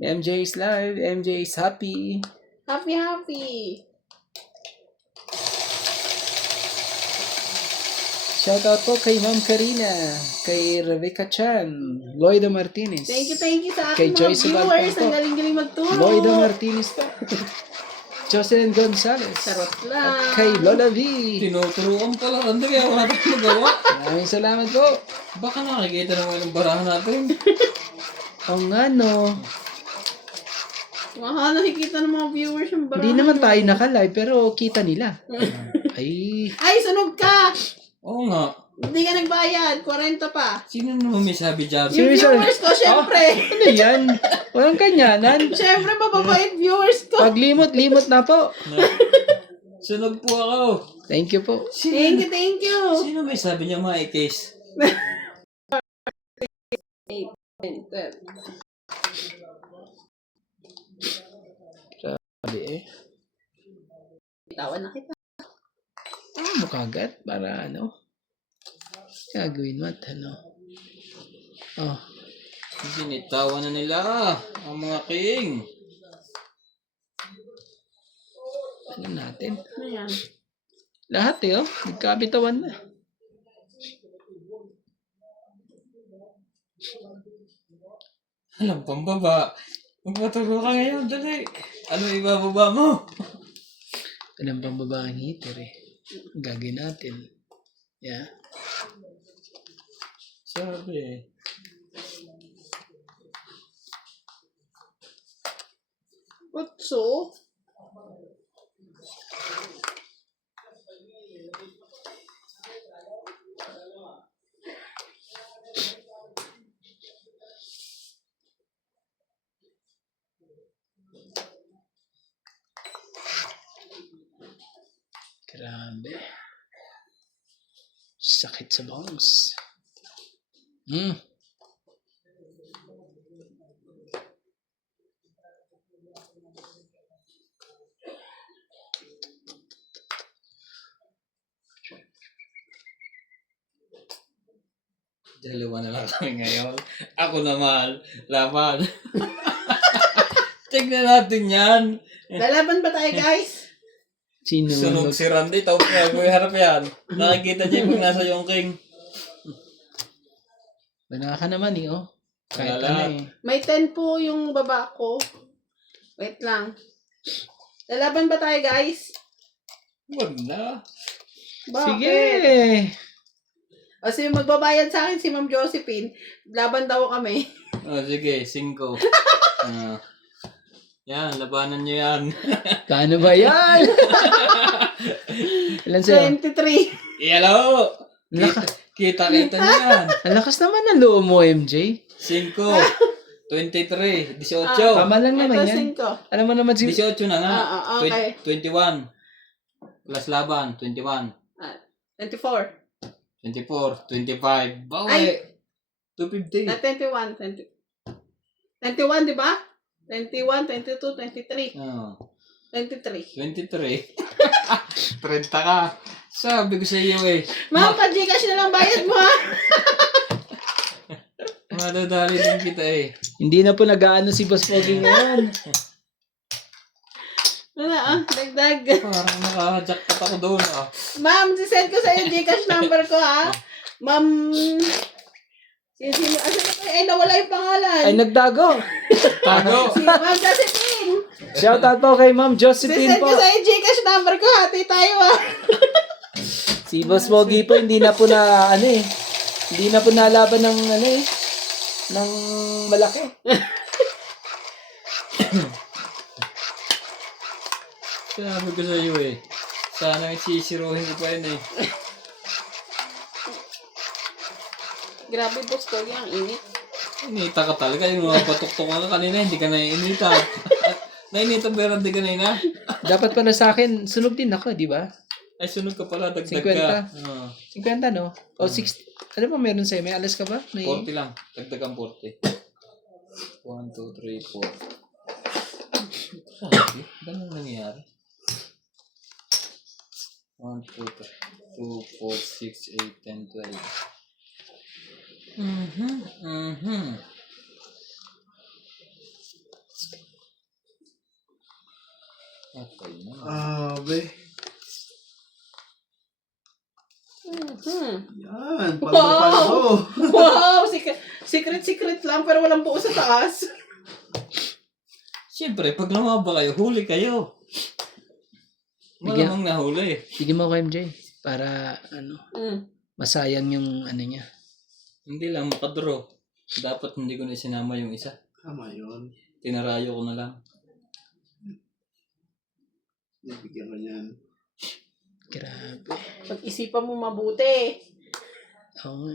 MJ is live. MJ is happy. Happy. Shoutout po kay Ma'am Karina, kay Rebecca Chan, Lloyda Martinez. Thank you sa Kay aking mga Joyce viewers. Balcon Ang po. galing magturo. Lloyda Martinez po. Jocelyn Gonzalez. Charot lang. At kay Lola V. Tinuturuan pala. Hindi kaya wala tayong magawa. Maraming salamat po. Baka nakikita naman ng barahan natin. O nga no. Nakikita ng mga viewers yung barahan. Hindi naman tayo naka-live pero kita nila. Ay, sunog ka! Oo nga. Hindi ka nagbayad. 40 pa. Sino naman may sabi dyan? Yung viewers ko, syempre. ano yan? Walang kanyanan. Syempre, mababait viewers ko. Paglimot-limot na po. Sunog po ako. Thank you po. Thank you. Sino may sabi niya mga case? 8, 10, 12. Sabi eh. Bitawan na kita. Mukha agad para ano. Gagawin mo at ano. Oh. Binitawan na nila ang mga king. Ano natin? Ano yan? Lahat eh oh. Nagkabitawan na. Alam pang baba. Magpaturo ka ngayon. Dali. Ano ibababa mo? Anong pambaba ang heater eh. Gagawin natin. Yeah. Sabi. Utso? Grabe. Sakit sa bangs. Dalawa na lang kami ngayon. Ako naman. Laban. Tignan natin yan. Lalaban ba tayo, guys? Sino? Sunog si Randy. Tawag niya. Gawin harap yan. Nakikita niya yung nasa yung king. Bana ka naman eh oh. Kahit Wala. ano eh. May 10 po yung baba ko. Wait lang. Lalaban ba tayo, guys? Wag na. Bakit? Sige. O sige, magbabayad sa akin si Ma'am Josephine. Laban daw kami. Oh, sige. 5. Yan. Labanan niyo yan. Kano ba yan? Ilan sa'yo? 23. Hello. Laka. Kita niyo yan. Ang lakas naman ng loob mo, MJ. 5. 23. 18. Tama lang naman Ito, yan. 5. Alam mo naman si... 18 na nga. Okay. 21. Plus laban. 21. 24. 24. 25. Bawi. Ay! 250. Na 21. 21, di ba? 21, 22, 23. Oh. 23. 23. 30 ka. Sabi ko sa iyo eh. Ma'am, pa-Gcash na lang bayad mo, ha? Madadali din kita eh. Hindi na po nag-aano si Boss Pogi ngayon. Dagdag. Parang naka-jackpot ako doon ah. Ma'am, sisend ko sa iyo Gcash number ko, ha? Ma'am... nawala yung pangalan. Ay, nagdago. Tago. Si Ma'am Josephine. Shoutout po kay Ma'am Josephine Sisend po. ko sa iyo Gcash number ko, hati tayo, ha? Si Boss Pogi po, hindi na po na, ano eh. Hindi na po nalaban ng, ano eh. Ng malaki. Sabi ko sa iyo eh. Sana sisiruhin ko pa yun eh. Grabe, boss ko, ang init. Inita ka talaga. Yung mga patok-tok ka kanina, hindi ka naiinita. Nainita ba yung kanina? Dapat pala sa akin, sunog din ako, di ba? Ay, sunod ka pala. Dagdag 50. ka. 50, no? O 60. Ano ba meron sa'yo? May alas ka ba? May... 40 lang. Dagdagan 40. 1, 2, 3, 4. Sabi? Ganun nangyari. 1, 2, 3, 2, 4, 6, 8, 10, 12. Okay na. Be. Mhm. Yan, Wow! paldo. Wow! Secret lang pero walang buo sa taas. Siyempre, pag lumaba kayo, huli kayo. Malamang nahuli. Bigyan mo ko MJ para Mm. masayang yung ano niya. Hindi lang makadraw. Dapat hindi ko na sinama yung isa. Tama yun. Tinarayo ko na lang. Nabigyan ko niyan. Grabe. Pag-isipan mo mabuti. Oo.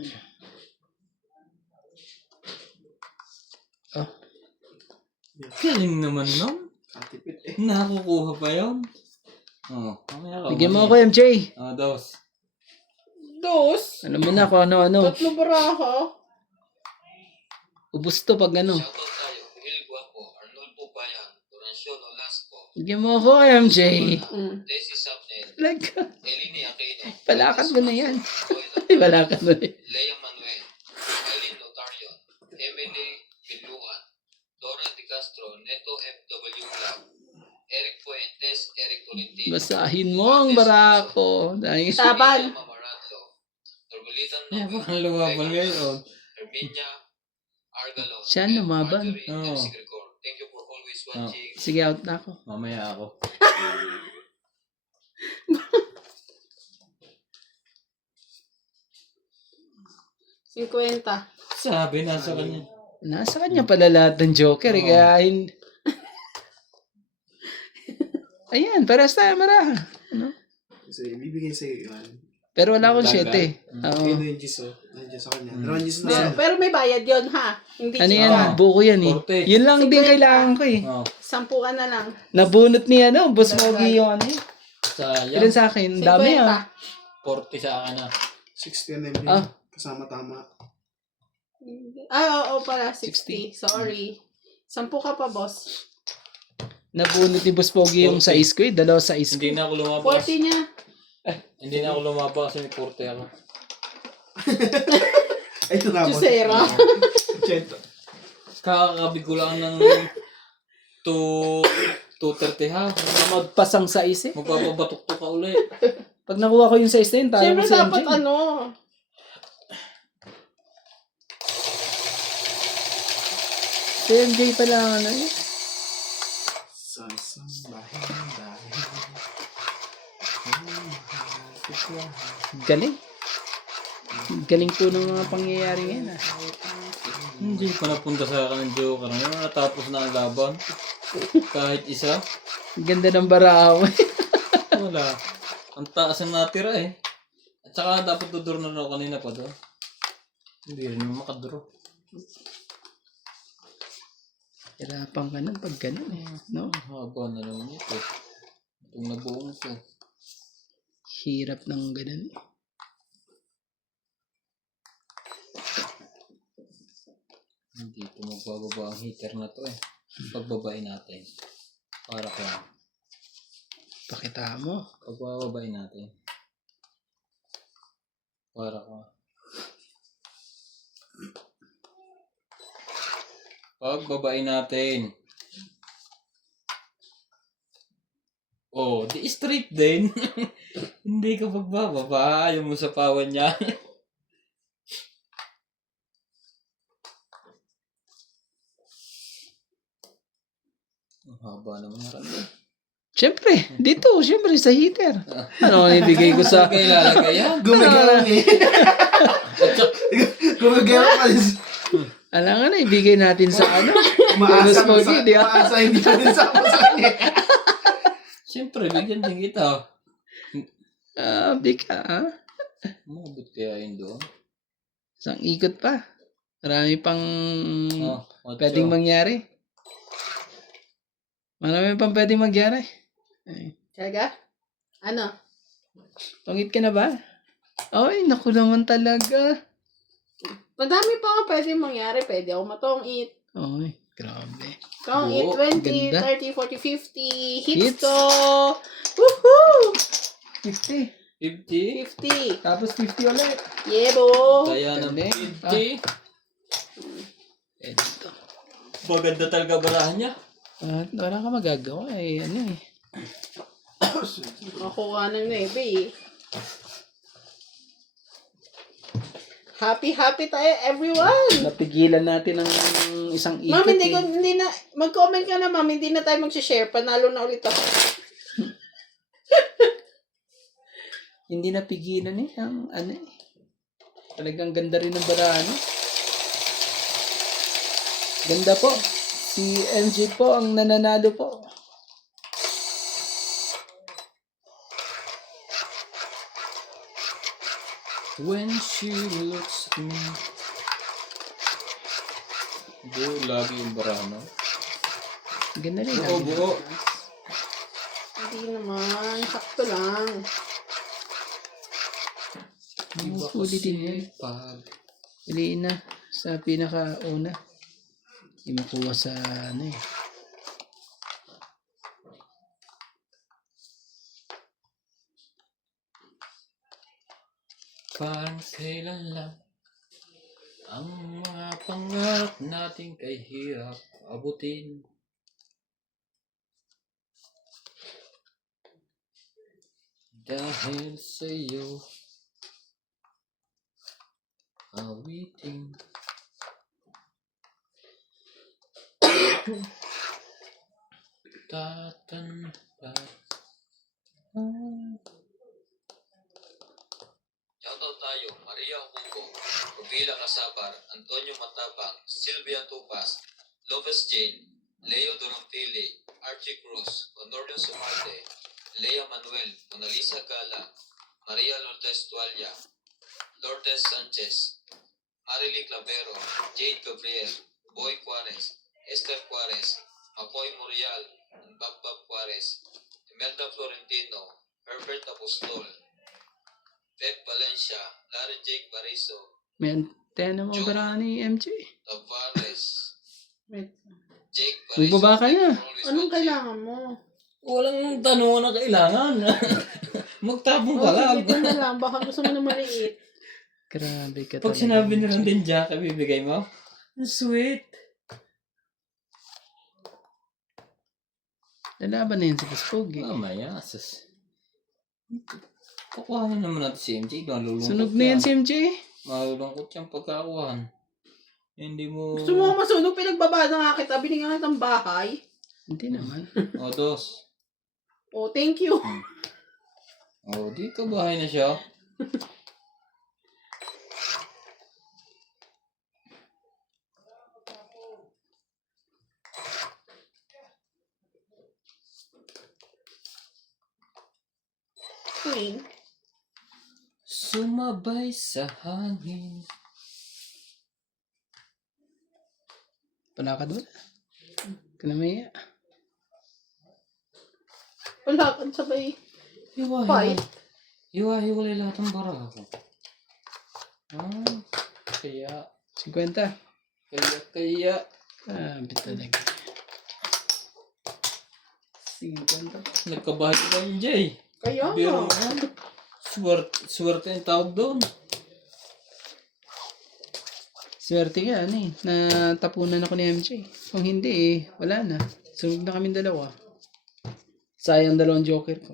Oh, Galing naman nun. Katipid Nakukuha pa yun. Oh, mamaya ka. bigyan mo ako MJ. Dos. Dos. Ano mo na kung ano. Tatlo baraha. Ubus to pag ano. Shoutout tayo. Will Guapo, Arnoldo Bayan, Horacio Nolasco, Bigyan mo ako MJ. Mm. Desi Sapnel, Like, Elini Aquino, palakan mo na yan. Joel Ay, palakan mo na yan. Lea Manuel, Eileen Notarion, Emily Piluan, Dora Di Castro, Neto FW Club, Eric Fuentes, Eric Tolentino, Basahin mo ang barako. Dahil Taban. Mamaradlo, Norbilitan Nobel, lumaban ngayon. Herminia Argalo, Siya lumaban. Marjorie MC Gregor. Thank you for always watching. sige, out na ako. Mamaya ako. Cinquenta. Sabi, nasa kanya. Nasa kanya pala lahat ng Joker. Oo. Kaya ayan, parehas tayo maraha. Ano? Kasi ibibigay sa'yo yun. Pero wala akong Dagat. 7. Oo. Ayun na yung Gis, oh. Nandiyan sa kanya. Dalawang Gis na siya. Pero may bayad yon ha. Hindi Ano yan? chika. Buko yan eh. 40. Yun lang din 50. kailangan ko eh. Oh, 10 ka na lang. Nabunot niya Boss Mogi yung ano eh. sayang. Ilan sa akin? Dami 50. ah. 40 sa akin na. 60 na yun. Ah. Kasama tama. Oo pala. 60. Sorry. 10 ka pa, boss. Nabunot ni Boss Pogi yung 40. size ko eh. Dalawa size ko. Hindi na ako lumabas. 40 niya. Hindi na ako lumabas kasi may 40 ako. Ay, ito na. Jusera. Chento. Kakakabig ko lang ng 230 ha. Magpasang size eh. Magpapabatok ka ulit. Pag nakuha ko yung size na yun, tayo Siyempre ko sa dapat MJ. ano. Si MJ pala ang ano eh. Sa isang bahay. Galing. Galing po ng mga pangyayari ngayon ah. Hindi pa napunta sa akin ng Joker. Ngayon natapos na ang laban. Kahit isa. Ganda ng barao. Wala. Ang taas ang natira eh. At saka dapat duduro na ako kanina pa doon. Hindi rin naman makaduro. Hirapan ka na pag ganun eh. No? Haba na lang ito. Itong nabuong ito. Hirap ng ganun eh. Hindi ito magbababa ang heater na to eh. Pagbabain natin. Para kaya. Pakita mo. Pagbabain natin. Para ka. Pagbabain natin. Oh, di straight din. Hindi ka pagbababa. Ayaw mo sa pawan niya. Ang haba naman yung rando. Siyempre, dito. Siyempre, sa heater. Ano ang ibigay ko sa... Kaya lalagay yan. Gumagalaw eh. Gumagalaw ka rin. Alam nga na, ibigay natin sa ano. Maasa Bonus Pogi, di ba? Maasa hindi natin sa kanya. Siyempre, bigyan din kita. Bika ah. Mabot kaya yun doon. Isang ikot pa. Marami pang Oh, pwedeng mangyari. Marami pang pwedeng mangyari. Ay, Talaga? Ano? pangit ka na ba? Ay, naku naman talaga. Madami pa nga pwede mangyari. Pwede ako matong-eat. Ay, grabe. Tong-eat Oo, 20, ganda. 30, 40, 50. Hits Hits. ko! Woohoo! 50. 50. 50. Tapos 50 ulit. Yebo. Kaya ng Galing. 50. Ito. Maganda talaga barahan niya. Wala ka magagawa eh. Ano eh. Nakuha ng 9 eh. Happy tayo everyone. Napigilan natin ang isang ikot. Ma'am, hindi na, mag-comment ka na ma'am, hindi na tayo mag-share, panalo na ulit ako. Hindi napigilan eh. Ang ano eh. Talagang ganda rin ng barahan. Ganda po. Si MJ po ang nananalo po. When she looks at me. Buo lagi yung barahan, no? Ganda rin. Buo. Hindi naman, sakto lang. Iba Huli din yan. kasi pag Piliin na sa pinakauna. Hindi makuha sa ano eh. parang kailan lang ang mga pangarap natin kay hirap abutin. Dahil sa'yo awiting tatanda. Shoutout tayo, Maria Hugo, Rubila Casabar, Antonio Matabang, Sylvia Tupas, Lopez Jane, Leo Durampili, Archie Cruz, Honorio Sumarte, Lea Manuel, Monalisa Gala, Maria Lourdes Tualia, Lourdes Sanchez, Marily Clavero, Jade Gabriel, Boy Juarez, Esther Juarez, Makoy Morial, Bagbag Juarez, Imelda Florentino, Herbert Apostol, Pep Valencia, Larry Jake Bariso, May antena mo barahan ni MJ. Tavares, Wait. Jake Bariso. Bubaba ka na. Anong kailangan mo? Walang tanong na kailangan. Magtapong ka lang. Sige na lang, baka gusto mo na maliit. Grabe ka Pag talaga. sinabi na lang din Jack, bibigay mo. Ang sweet. Lalaban na yun si Paspogi. Mamaya, sus. Kukuha na naman natin si MJ. Malulungkot Sunog na yan si MJ. Malulungkot yung pagkakuhan. Hindi mo... Gusto mo masunog, pinagbaba na nga kita, binigyan kita ng bahay. Hindi naman. O, dos. Oh, thank you. O, di ka bahay na siya. Queen. Sumabay sa hangin. Wala ka doon. Kanamaya. Wala kang sabay. Hiwa-hiwalay. Hiwa-hiwalay lahat ng bara ko. Ah, kaya... 50. Kaya... Grabe talaga. 50. Nagkabahay ka yung Jay. Kaya Biro nga. mo. Swerte yung tawag doon. Swerte ka, ano eh. Natapunan ako ni MJ. Kung hindi eh, wala na. Sunog na kaming dalawa. Sayang dalawang joker ko.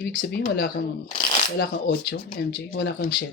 Ibig sabihin, wala kang 8, MJ. Wala kang shell.